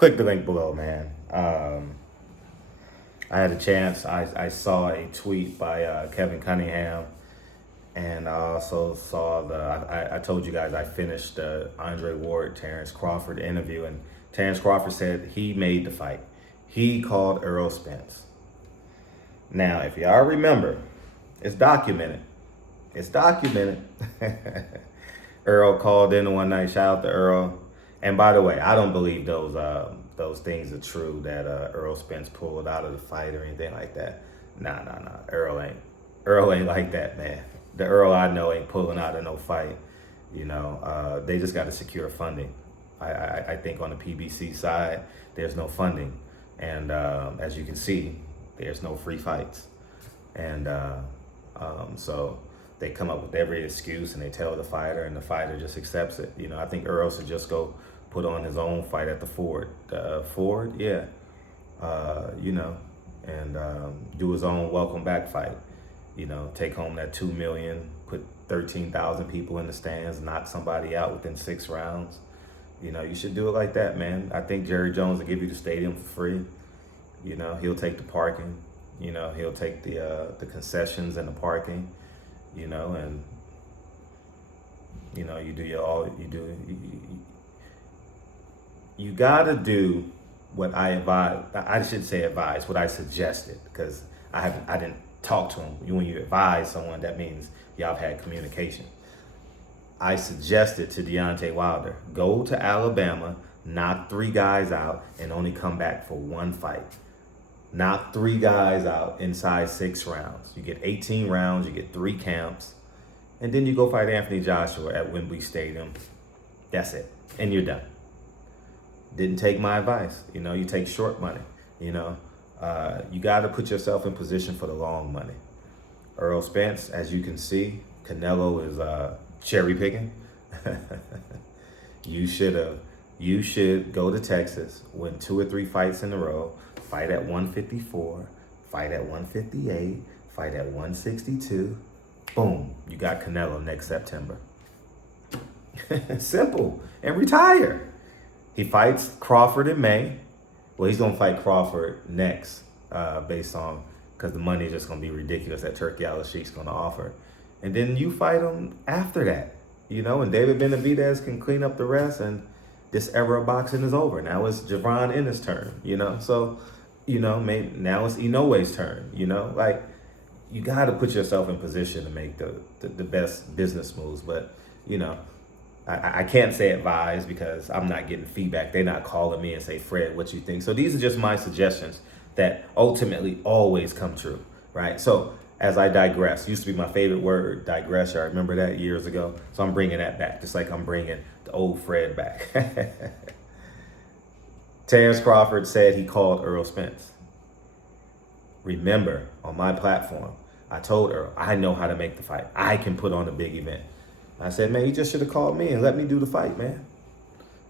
click the link below, man. I had a chance. I saw a tweet by Kevin Cunningham, and I also saw I told you guys I finished the Andre Ward, Terence Crawford interview, and Terence Crawford said he made the fight. He called Errol Spence. Now, if y'all remember, it's documented. It's documented. Errol called in one night. Shout out to Errol. And by the way, I don't believe those things are true that Errol Spence pulled out of the fight or anything like that. Nah. Errol ain't like that, man. The Errol I know ain't pulling out of no fight. You know, they just got to secure funding. I think on the PBC side, there's no funding. And as you can see, there's no free fights. And so they come up with every excuse and they tell the fighter, and the fighter just accepts it. You know, I think Errol should just go put on his own fight at the Ford. Ford, yeah. You know, and do his own welcome back fight. You know, take home that $2 million, put 13,000 people in the stands, knock somebody out within 6 rounds. You know, you should do it like that, man. I think Jerry Jones will give you the stadium for free. You know, he'll take the parking. You know, he'll take the concessions and the parking. You know, and you know, you gotta do what I advise. I should say advise what I suggested, because I didn't talk to him. When you advise someone, that means y'all have had communication. I suggested to Deontay Wilder, go to Alabama, knock 3 guys out, and only come back for 1 fight. Knock 3 guys out inside 6 rounds. You get 18 rounds, you get 3 camps, and then you go fight Anthony Joshua at Wembley Stadium. That's it, and you're done. Didn't take my advice. You know, you take short money. You know, you got to put yourself in position for the long money. Errol Spence, as you can see, Canelo is cherry picking. You should go to Texas, win 2 or 3 fights in a row, fight at 154, fight at 158, fight at 162. Boom, you got Canelo next September. Simple. And retire. He fights Crawford in May. Well, he's going to fight Crawford next, based on, because the money is just going to be ridiculous that Turki Al-Sheik's going to offer. And then you fight him after that, you know, and David Benavidez can clean up the rest, and this era of boxing is over. Now it's Javon Ennis' turn, you know. So, you know, maybe now it's Inoue's turn, you know. Like, you got to put yourself in position to make the best business moves. But, you know, I can't say advise because I'm not getting feedback. They're not calling me and say, Fred, what you think? So these are just my suggestions that ultimately always come true, right? So as I digress, used to be my favorite word, digress. I remember that years ago. So I'm bringing that back, just like I'm bringing the old Fred back. Terence Crawford said he called Errol Spence. Remember, on my platform, I told Earl, I know how to make the fight. I can put on a big event. I said, man, you just should have called me and let me do the fight, man.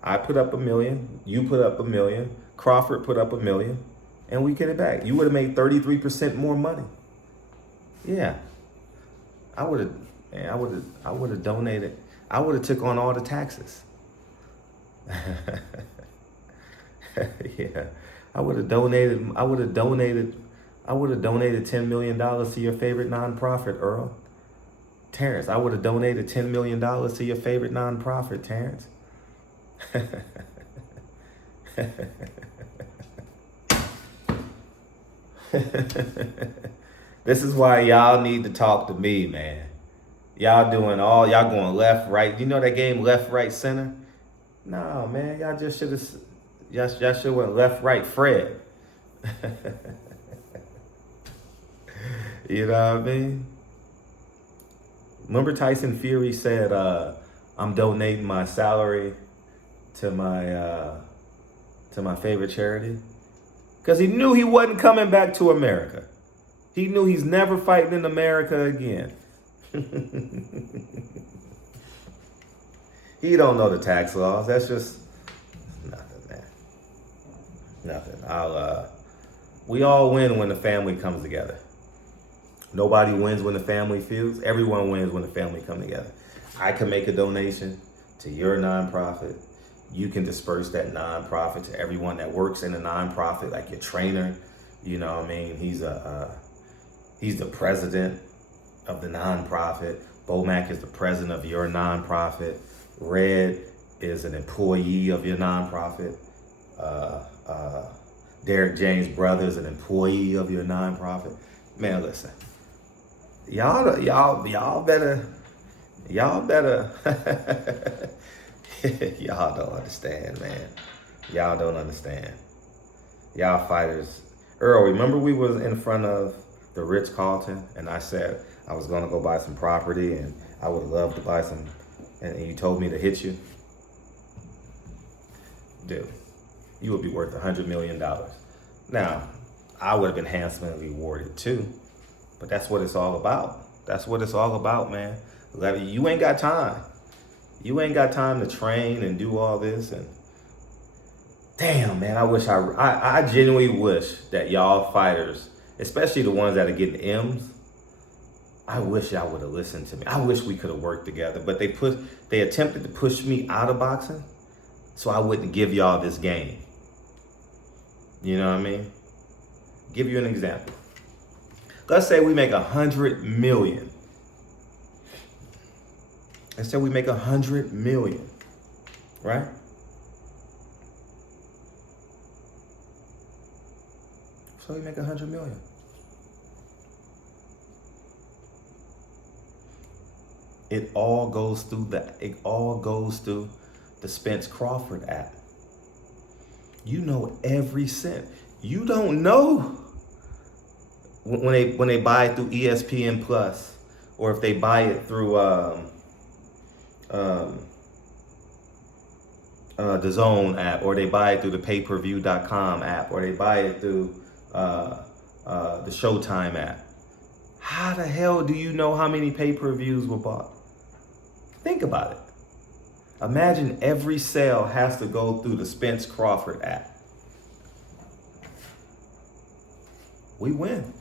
I put up $1 million. You put up $1 million. Crawford put up $1 million. And we get it back. You would have made 33% more money. Yeah. I would have donated. I would have took on all the taxes. Yeah. I would have donated $10 million to your favorite nonprofit, Earl. Terence, I would have donated $10 million to your favorite nonprofit, Terence. This is why y'all need to talk to me, man. Y'all going left, right. You know that game, left, right, center? No, man, y'all should have went left, right, Fred. You know what I mean? Remember Tyson Fury said, I'm donating my salary to my favorite charity? Because he knew he wasn't coming back to America. He knew he's never fighting in America again. He don't know the tax laws. That's just nothing, man. Nothing. We all win when the family comes together. Nobody wins when the family feuds. Everyone wins when the family come together. I can make a donation to your nonprofit. you can disperse that nonprofit to everyone that works in a nonprofit, like your trainer. You know what I mean? He's the president of the nonprofit. Bomac is the president of your nonprofit. Red is an employee of your nonprofit. Derek James Brothers, an employee of your nonprofit. Man, listen, y'all better, y'all don't understand, man. Y'all don't understand. Y'all fighters. Earl, remember we was in front of the Ritz-Carlton and I said I was gonna go buy some property and I would love to buy some, and you told me to hit you? Dude, you would be worth $100 million. Now, I would have been handsomely rewarded too, but that's what it's all about. That's what it's all about, man. You ain't got time. You ain't got time to train and do all this. And damn, man, I genuinely wish that y'all fighters, especially the ones that are getting M's, I wish y'all would have listened to me. I wish we could have worked together, but they attempted to push me out of boxing so I wouldn't give y'all this game. You know what I mean? Give you an example. Let's say we make 100 million. Let's say we make 100 million, right? So we make 100 million. It all goes through the Spence Crawford app. You know every cent. You don't know when they buy it through ESPN Plus, or if they buy it through the Zone app, or they buy it through the payperview.com app, or they buy it through the Showtime app. How the hell do you know how many pay-per-views were bought? Think about it. Imagine every sale has to go through the Spence Crawford app. We win.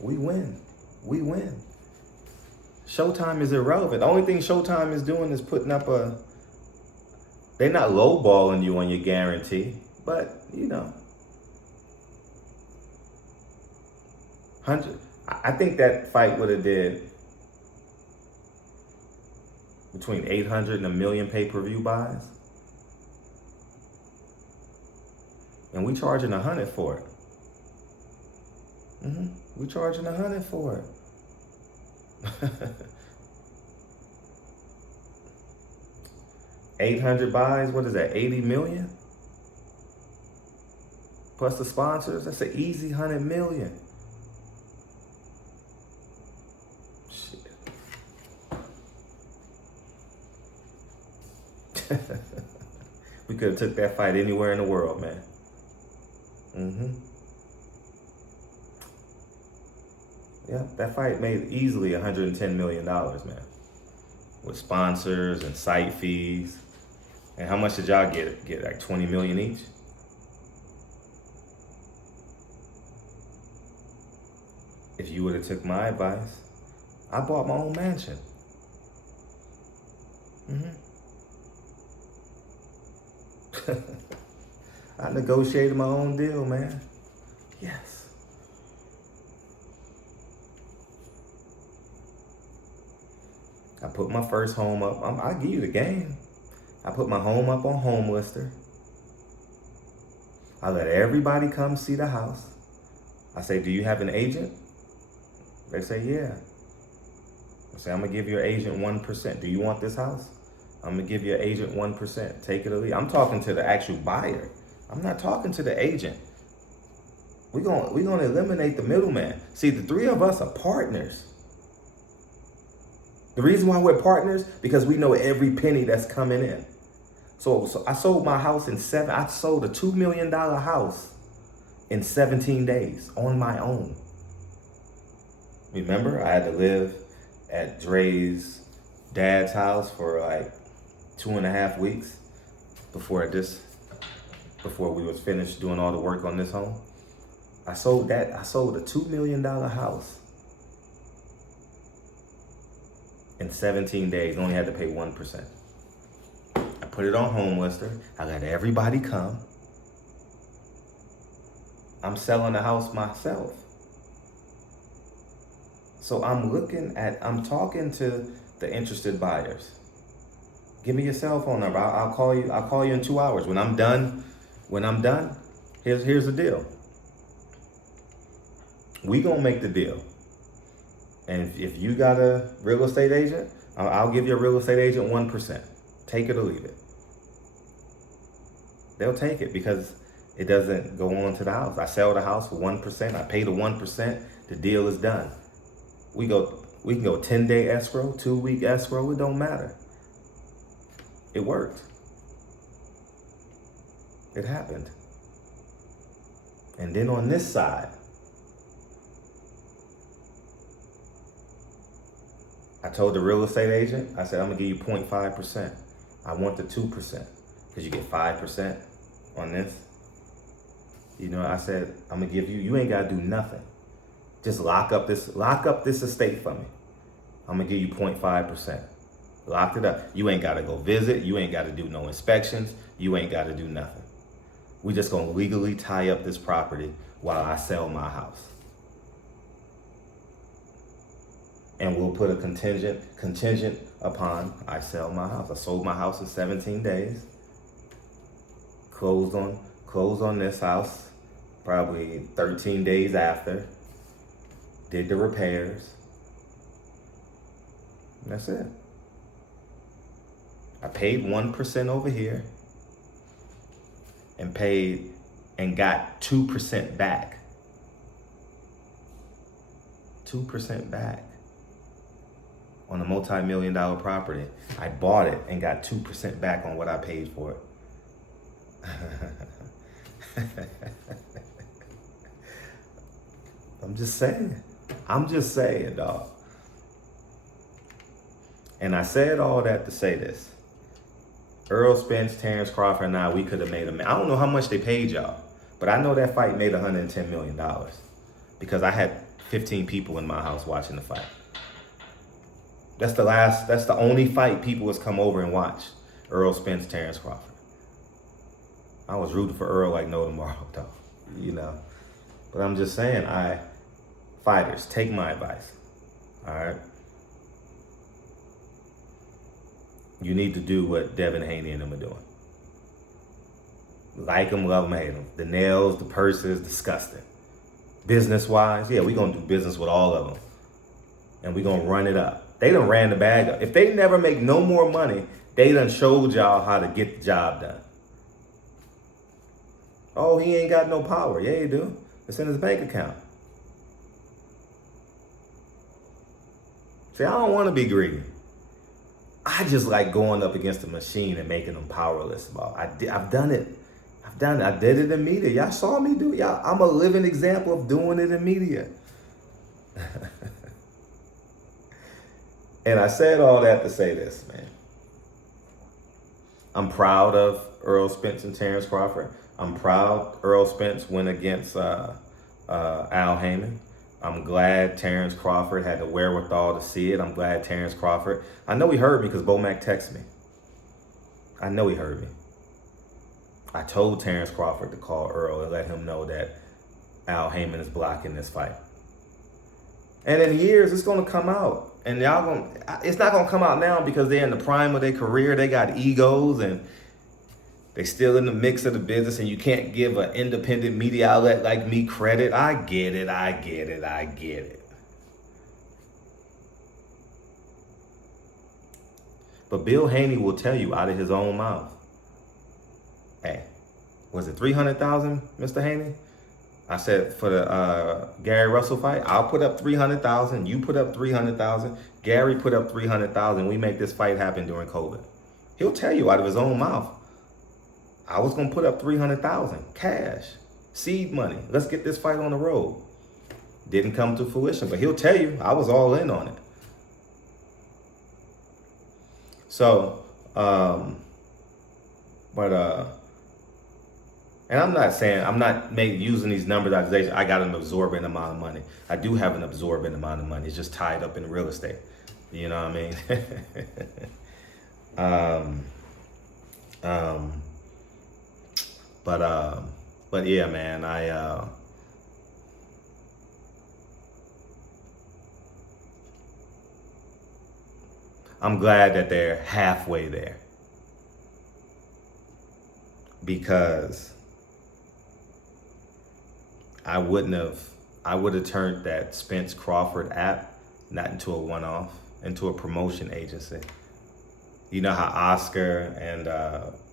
We win. We win. Showtime is irrelevant. The only thing Showtime is doing is putting up they're not lowballing you on your guarantee, but you know. I think that fight would have did between 800 and 1 million pay-per-view buys. And we charging 100 for it. We charging 100 for it. 800 buys, what is that, 80 million? Plus the sponsors, that's an easy 100 million. We could have took that fight anywhere in the world, man. Yeah, that fight made easily $110 million, man. With sponsors and site fees. And how much did y'all get like 20 million each? If you would have took my advice, I bought my own mansion. I negotiated my own deal, man. Yes. I put my first home up. I'll give you the game. I put my home up on Home Lister. I let everybody come see the house. I say, do you have an agent? They say, yeah. I say, I'm gonna give your agent 1%. Do you want this house? I'm gonna give your agent 1%. Take it or leave. I'm talking to the actual buyer. I'm not talking to the agent. We're gonna eliminate the middleman. See, the three of us are partners. The reason why we're partners, because we know every penny that's coming in. So I sold my house I sold a $2 million house in 17 days on my own. Remember, I had to live at Dre's dad's house for like 2.5 weeks before we was finished doing all the work on this home. I sold a $2 million house in 17 days, only had to pay 1%. I put it on home lister. I let everybody come. I'm selling the house myself. So I'm talking to the interested buyers. Give me your cell phone number. I'll call you in 2 hours. When I'm done, here's the deal. We gonna make the deal. And if you got a real estate agent, I'll give your real estate agent 1%. Take it or leave it. They'll take it because it doesn't go on to the house. I sell the house for 1%. I pay the 1%. The deal is done. We can go 10-day escrow, 2-week escrow. It don't matter. It worked. It happened. And then on this side, I told the real estate agent, I said, I'm gonna give you 0.5%. I want the 2% because you get 5% on this. You know, I said, I'm gonna give you ain't gotta do nothing. Just lock up this estate for me. I'm gonna give you 0.5%. Locked it up. You ain't gotta go visit. You ain't gotta do no inspections. You ain't gotta do nothing. We just gonna legally tie up this property while I sell my house. And we'll put a contingent upon I sell my house. I sold my house in 17 days. Closed on this house probably 13 days after. Did the repairs. And that's it. I paid 1% over here and got 2% back. 2% back on a multi-million-dollar property. I bought it and got 2% back on what I paid for it. I'm just saying, dog. And I said all that to say this. Errol Spence, Terence Crawford, and I, we could have made I don't know how much they paid y'all, but I know that fight made $110 million because I had 15 people in my house watching the fight. That's the only fight people has come over and watched. Errol Spence, Terence Crawford. I was rooting for Earl like no tomorrow, though, you know. But I'm just saying, fighters, take my advice, all right? You need to do what Devin Haney and them are doing. Like them, love them, hate them. The nails, the purses, disgusting. Business-wise, yeah, we're going to do business with all of them. And we're going to run it up. They done ran the bag up. If they never make no more money, they done showed y'all how to get the job done. Oh, he ain't got no power. Yeah, he do. It's in his bank account. See, I don't want to be greedy. I just like going up against the machine and making them powerless. I've done it. I did it in media. Y'all saw me do it. I'm a living example of doing it in media. And I said all that to say this, man. I'm proud of Errol Spence and Terence Crawford. I'm proud Errol Spence went against Al Haymon. I'm glad Terence Crawford had the wherewithal to see it. I'm glad Terence Crawford. I know he heard me because Bomac texted me. I know he heard me. I told Terence Crawford to call Earl and let him know that Al Haymon is blocking this fight. And in years, it's going to come out. And it's not going to come out now because they're in the prime of their career. They got egos and they still in the mix of the business, and you can't give an independent media outlet like me credit. I get it. But Bill Haney will tell you out of his own mouth, hey, was it 300,000, Mr. Haney? I said for the Gary Russell fight, I'll put up 300,000. You put up 300,000. Gary put up 300,000. We make this fight happen during COVID. He'll tell you out of his own mouth, I was going to put up 300,000 cash, seed money. Let's get this fight on the road. Didn't come to fruition, but he'll tell you I was all in on it. So, and I'm not using these numbers as I got an absorbent amount of money. I do have an absorbent amount of money. It's just tied up in real estate. You know what I mean? Um, but yeah, man, I'm glad that they're halfway there, because I would have turned that Spence Crawford app not into a one-off, into a promotion agency. You know how Oscar and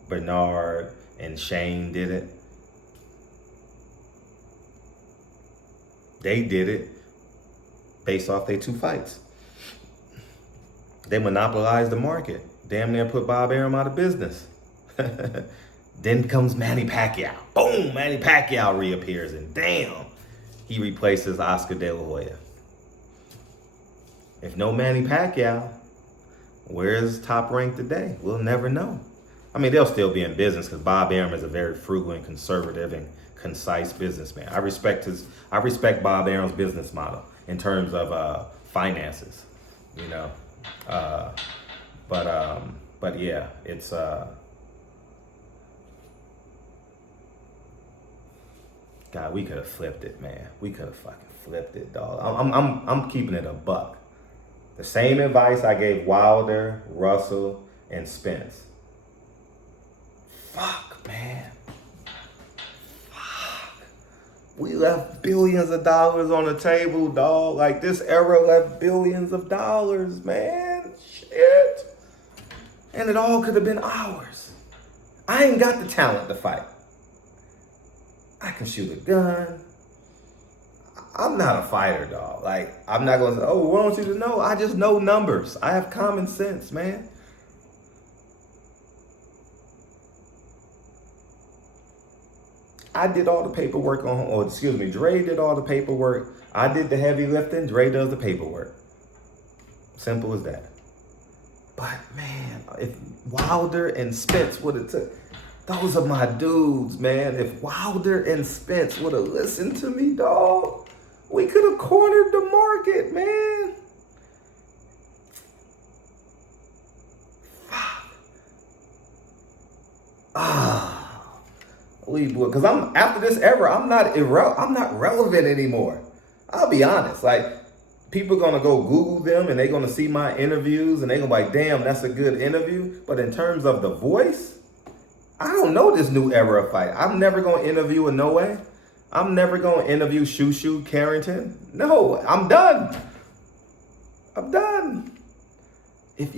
Bernard and Shane did it? They did it based off their 2 fights. They monopolized the market. Damn near put Bob Arum out of business. Then comes Manny Pacquiao. Boom, Manny Pacquiao reappears, and damn, he replaces Oscar De La Hoya. If no Manny Pacquiao, where's top ranked today? We'll never know. I mean, they'll still be in business because Bob Arum is a very frugal and conservative and concise businessman. I respect Bob Arum's business model in terms of finances, you know. But yeah, it's God, we could have flipped it, man. We could have fucking flipped it, dog. I'm keeping it a buck. The same advice I gave Wilder, Russell, and Spence. Fuck, man. Fuck. We left billions of dollars on the table, dog. Like, this era left billions of dollars, man. Shit. And it all could have been ours. I ain't got the talent to fight. I can shoot a gun. I'm not a fighter, dog. Like, I'm not going to say, oh, what want you to know? I just know numbers. I have common sense, man. I did all the paperwork Dre did all the paperwork. I did the heavy lifting. Dre does the paperwork. Simple as that. But, man, if Wilder and Spence would have took... Those are my dudes, man. If Wilder and Spence would have listened to me, dog, we could have cornered the market, man. Because after this era, I'm not relevant anymore. I'll be honest. Like, people gonna go Google them and they're gonna see my interviews and they're gonna be like, damn, that's a good interview. But in terms of the voice, I don't know this new era of fight. I'm never going to interview a No Way. I'm never going to interview Shushu Carrington. No, I'm done. I'm done. If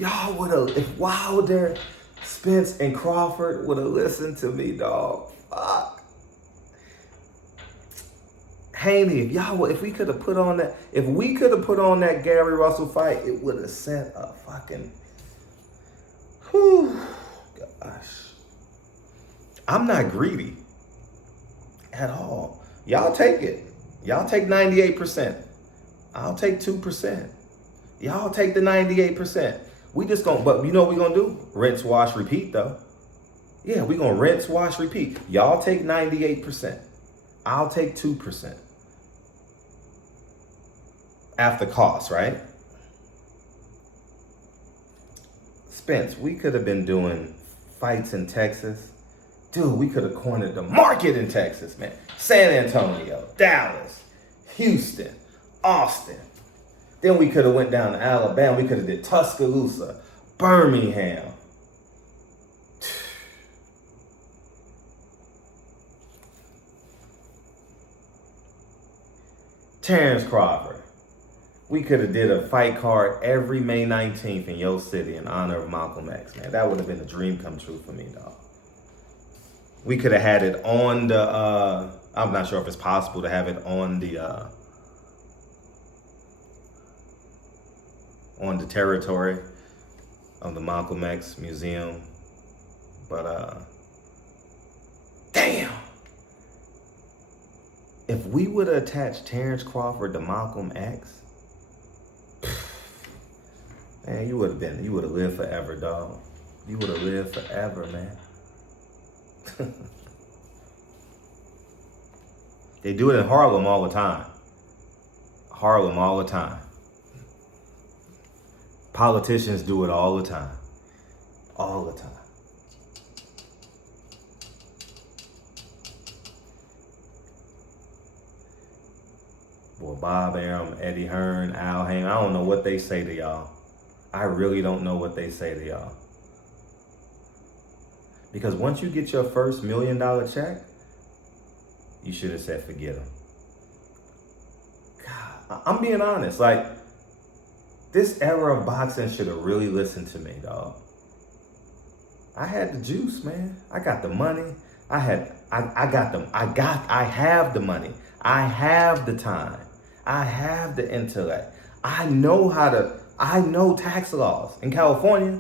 Wilder, Spence, and Crawford would have listened to me, dog, fuck. Haney, if we could have put on that Gary Russell fight, it would have sent a fucking, whew, gosh. I'm not greedy at all. Y'all take it. Y'all take 98%. I'll take 2%. Y'all take the 98%. But you know what we gonna do? Rinse, wash, repeat though. Yeah, we gonna rinse, wash, repeat. Y'all take 98%. I'll take 2%. After cost, right? Spence, we could have been doing fights in Texas. Dude, we could have cornered the market in Texas, man. San Antonio, Dallas, Houston, Austin. Then we could have went down to Alabama. We could have did Tuscaloosa, Birmingham. Terence Crawford. We could have did a fight card every May 19th in your city in honor of Malcolm X, man. That would have been a dream come true for me, dog. We could have had it on the, I'm not sure if it's possible to have it on the territory of the Malcolm X Museum. But, damn. If we would have attached Terence Crawford to Malcolm X, man, you would have lived forever, dog. You would have lived forever, man. They do it in Harlem all the time. Politicians do it all the time. All the time. Boy, Bob Arum, Eddie Hearn, Al Haymon. I don't know what they say to y'all. I really don't know what they say to y'all. Because once you get your first $1 million check, you should have said, forget them. God, I'm being honest. Like, this era of boxing should have really listened to me, dog. I had the juice, man. I got the money. I got them. I have the money. I have the time. I have the intellect. I know tax laws in California.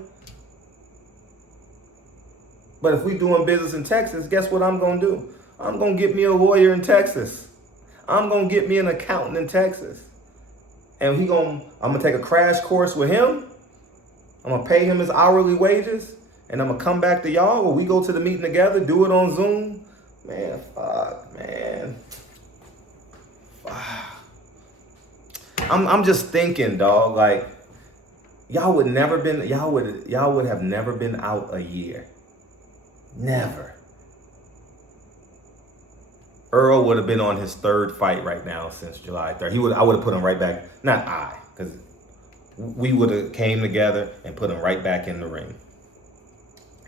But if we doing business in Texas, guess what I'm gonna do? I'm gonna get me a lawyer in Texas. I'm gonna get me an accountant in Texas. And I'm gonna take a crash course with him. I'm gonna pay him his hourly wages. And I'm gonna come back to y'all where we go to the meeting together, do it on Zoom. Man, fuck, man. Fuck. I'm just thinking, dog, like, y'all would have never been out a year. Never. Earl would have been on his third fight right now since July 3rd. I would have put him right back. Not I, because we would have came together and put him right back in the ring.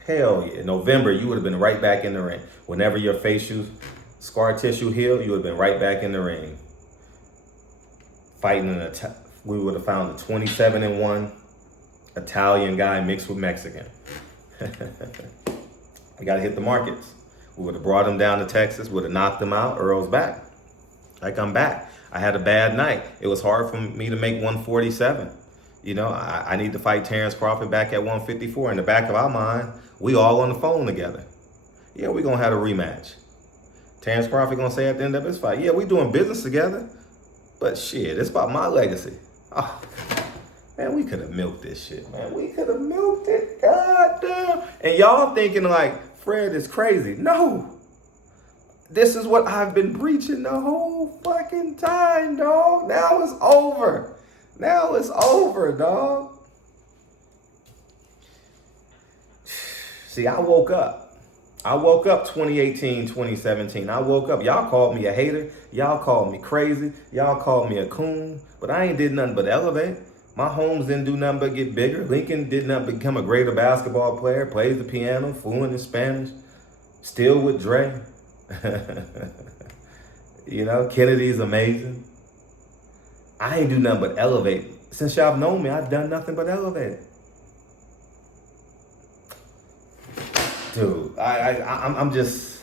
Hell yeah. November, you would have been right back in the ring. Whenever your facial scar tissue healed, you would have been right back in the ring. Fighting we would have found a 27-1 Italian guy mixed with Mexican. We got to hit the markets. We would have brought him down to Texas, would have knocked him out. Earl's back. Like, I'm back. I had a bad night. It was hard for me to make 147. You know, I need to fight Terence Crawford back at 154. In the back of our mind, we all on the phone together. Yeah, we going to have a rematch. Terence Crawford going to say at the end of his fight, yeah, we doing business together. But shit, it's about my legacy. Oh, man, we could have milked this shit, man. We could have milked it. God damn. And y'all thinking like, Fred is crazy. No. This is what I've been preaching the whole fucking time, dog. Now it's over. Now it's over, dog. See, I woke up. 2018, 2017. I woke up. Y'all called me a hater. Y'all called me crazy. Y'all called me a coon. But I ain't did nothing but elevate. My homes didn't do nothing but get bigger. Lincoln did not become a greater basketball player. Plays the piano, fluent in Spanish. Still with Dre. You know, Kennedy's amazing. I ain't do nothing but elevate. Since y'all known me, I've done nothing but elevate. Dude, I'm just,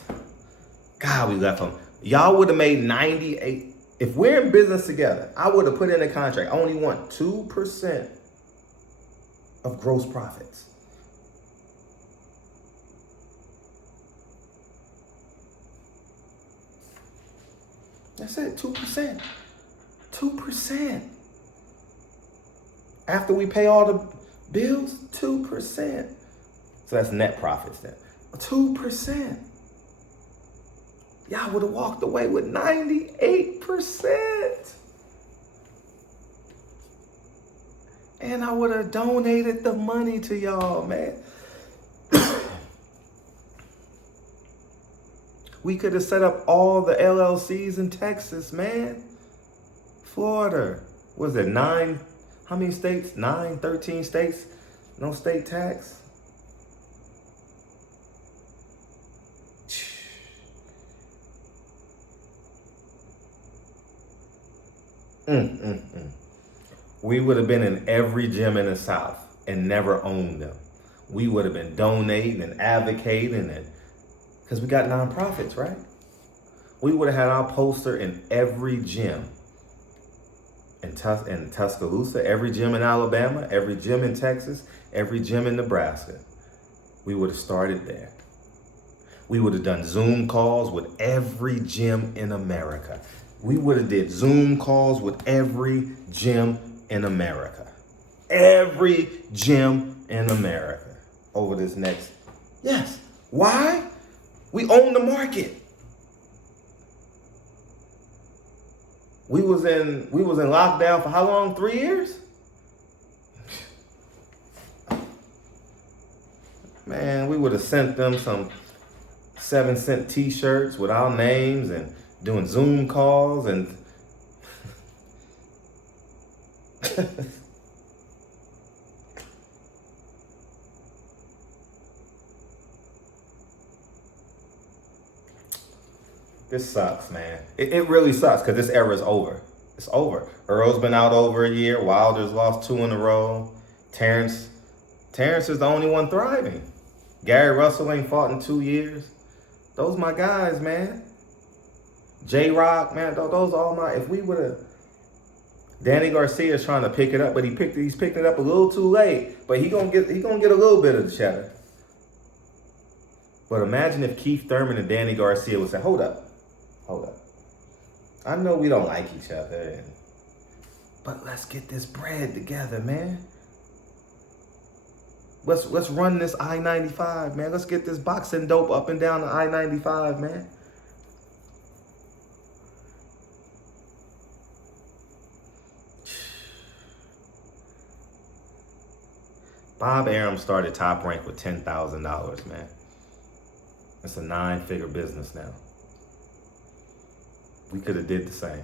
God, we left them. Y'all would have made 98. If we're in business together, I would have put in a contract. I only want 2% of gross profits. That's it, 2%. 2%. After we pay all the bills, 2%. So that's net profits then. 2%. Y'all would have walked away with 98%. And I would have donated the money to y'all, man. We could have set up all the LLCs in Texas, man. Florida. Was it 9? How many states? 9, 13 states? No state tax? We would have been in every gym in the South and never owned them. We would have been donating and advocating, and because we got nonprofits, right? We would have had our poster in every gym in Tuscaloosa, every gym in Alabama, every gym in Texas, every gym in Nebraska. We would have started there. We would have done Zoom calls with every gym in America. We would have did Zoom calls with every gym in America. Every gym in America over this next. Yes. Why? We own the market. We was in lockdown for how long? 3 years? Man, we would have sent them some 7-cent t-shirts with our names and doing Zoom calls, and This sucks, man. It really sucks because this era is over. It's over. Earl's been out over a year. Wilder's lost 2 in a row. Terence is the only one thriving. Gary Russell ain't fought in 2 years. Those my guys, man. J-Rock, man. Those are all my. If we would have. Danny Garcia's trying to pick it up, but he's picked it up a little too late. But he gonna get a little bit of the cheddar. But imagine if Keith Thurman and Danny Garcia would say, hold up. I know we don't like each other, but let's get this bread together, man. Let's run this I-95, man. Let's get this boxing dope up and down the I-95, man. Bob Arum started Top Rank with $10,000, man. It's a 9-figure business now. We could have did the same.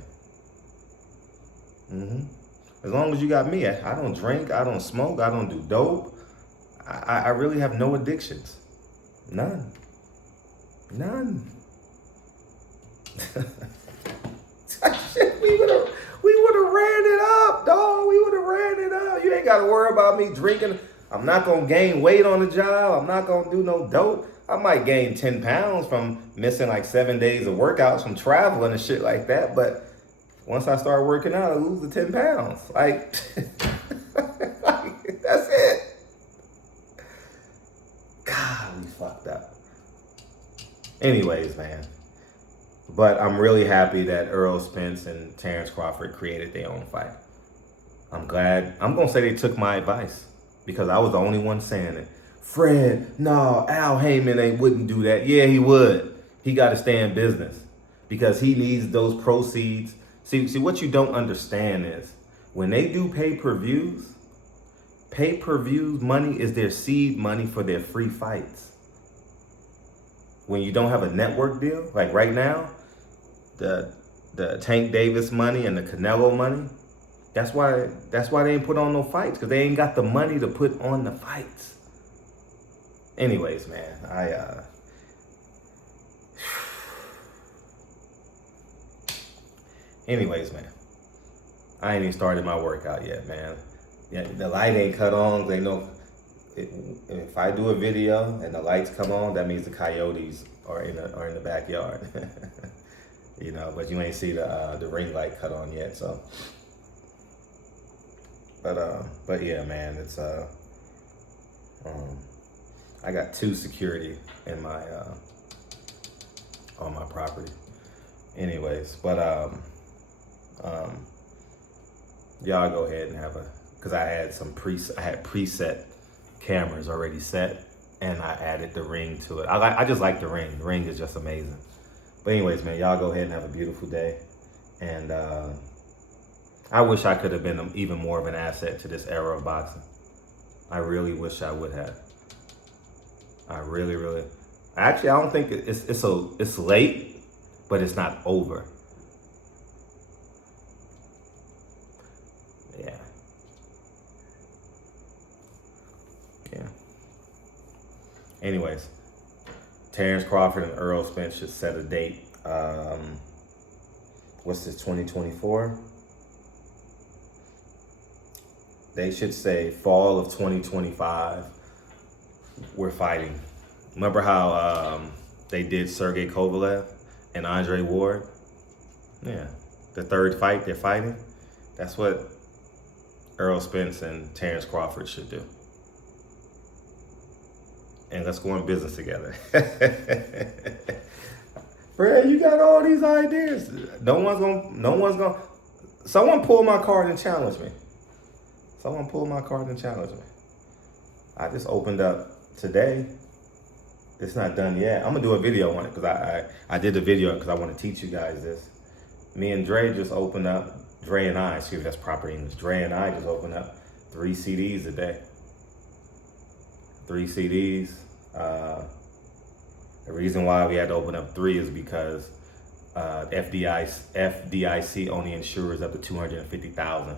As long as you got me, I don't drink, I don't smoke, I don't do dope. I really have no addictions. None. Shit, we would have ran it up, dog. We would have ran it up. You ain't got to worry about me drinking. I'm not going to gain weight on the job. I'm not going to do no dope. I might gain 10 pounds from missing like 7 days of workouts from traveling and shit like that. But once I start working out, I lose the 10 pounds. Like, that's it. God, we fucked up. Anyways, man. But I'm really happy that Errol Spence and Terence Crawford created their own fight. I'm glad. I'm going to say they took my advice because I was the only one saying it. Fred, no, Al Haymon wouldn't do that. Yeah, he would. He got to stay in business because he needs those proceeds. See, what you don't understand is when they do pay-per-views money is their seed money for their free fights. When you don't have a network deal, like right now, the Tank Davis money and the Canelo money, that's why they ain't put on no fights, because they ain't got the money to put on the fights. Anyways, man, anyways, man, I ain't even started my workout yet, man. Yeah, the light ain't cut on. They know if I do a video and the lights come on, that means the coyotes are in the backyard. You know, but you ain't see the ring light cut on yet, so. But yeah, man, it's I got 2 security in my on my property. Anyways, but y'all go ahead and have because I had preset cameras already set, and I added the ring to it. I just like the ring. The ring is just amazing. But anyways, man, y'all go ahead and have a beautiful day. And I wish I could have been even more of an asset to this era of boxing. I really wish I would have. I really. Actually, I don't think it's late, but it's not over. Yeah. Anyways, Terence Crawford and Errol Spence should set a date. What's this, 2024? They should say fall of 2025. We're fighting. Remember how they did Sergey Kovalev and Andre Ward? Yeah, the third fight they're fighting. That's what Errol Spence and Terence Crawford should do. And let's go in business together. Fred, you got all these ideas. No one's gonna. Someone pull my card and challenge me. I just opened up today. It's not done yet. I'm gonna do a video on it because I did the video because I want to teach you guys this. Me and Dre just opened up. Dre and I, excuse me, that's proper English. Dre and I just opened up 3 CDs a day. 3 CDs. The reason why we had to open up 3 is because FDIC only insures up to $250,000.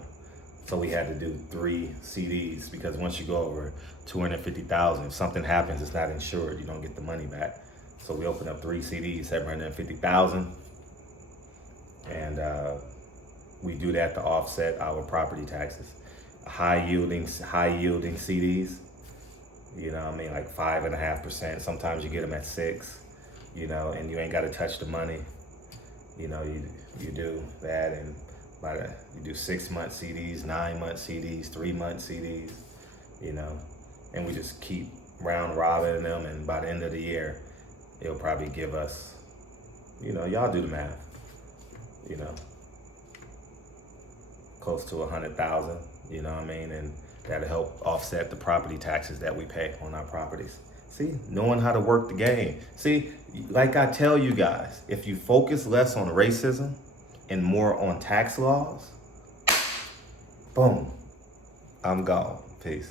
So we had to do 3 CDs because once you go over 250,000, if something happens, it's not insured. You don't get the money back. So we opened up 3 CDs, 750,000, and we do that to offset our property taxes. High yielding CDs, you know what I mean, like 5.5%. Sometimes you get them at 6, you know, and you ain't got to touch the money. You know, you do that, and you do 6-month CDs, 9-month CDs, 3-month CDs, you know, and we just keep round robin them, and by the end of the year, it'll probably give us, you know, y'all do the math, you know, close to 100,000, you know what I mean, and that'll help offset the property taxes that we pay on our properties. See, knowing how to work the game. See, like I tell you guys, if you focus less on racism and more on tax laws, boom, I'm gone. Peace.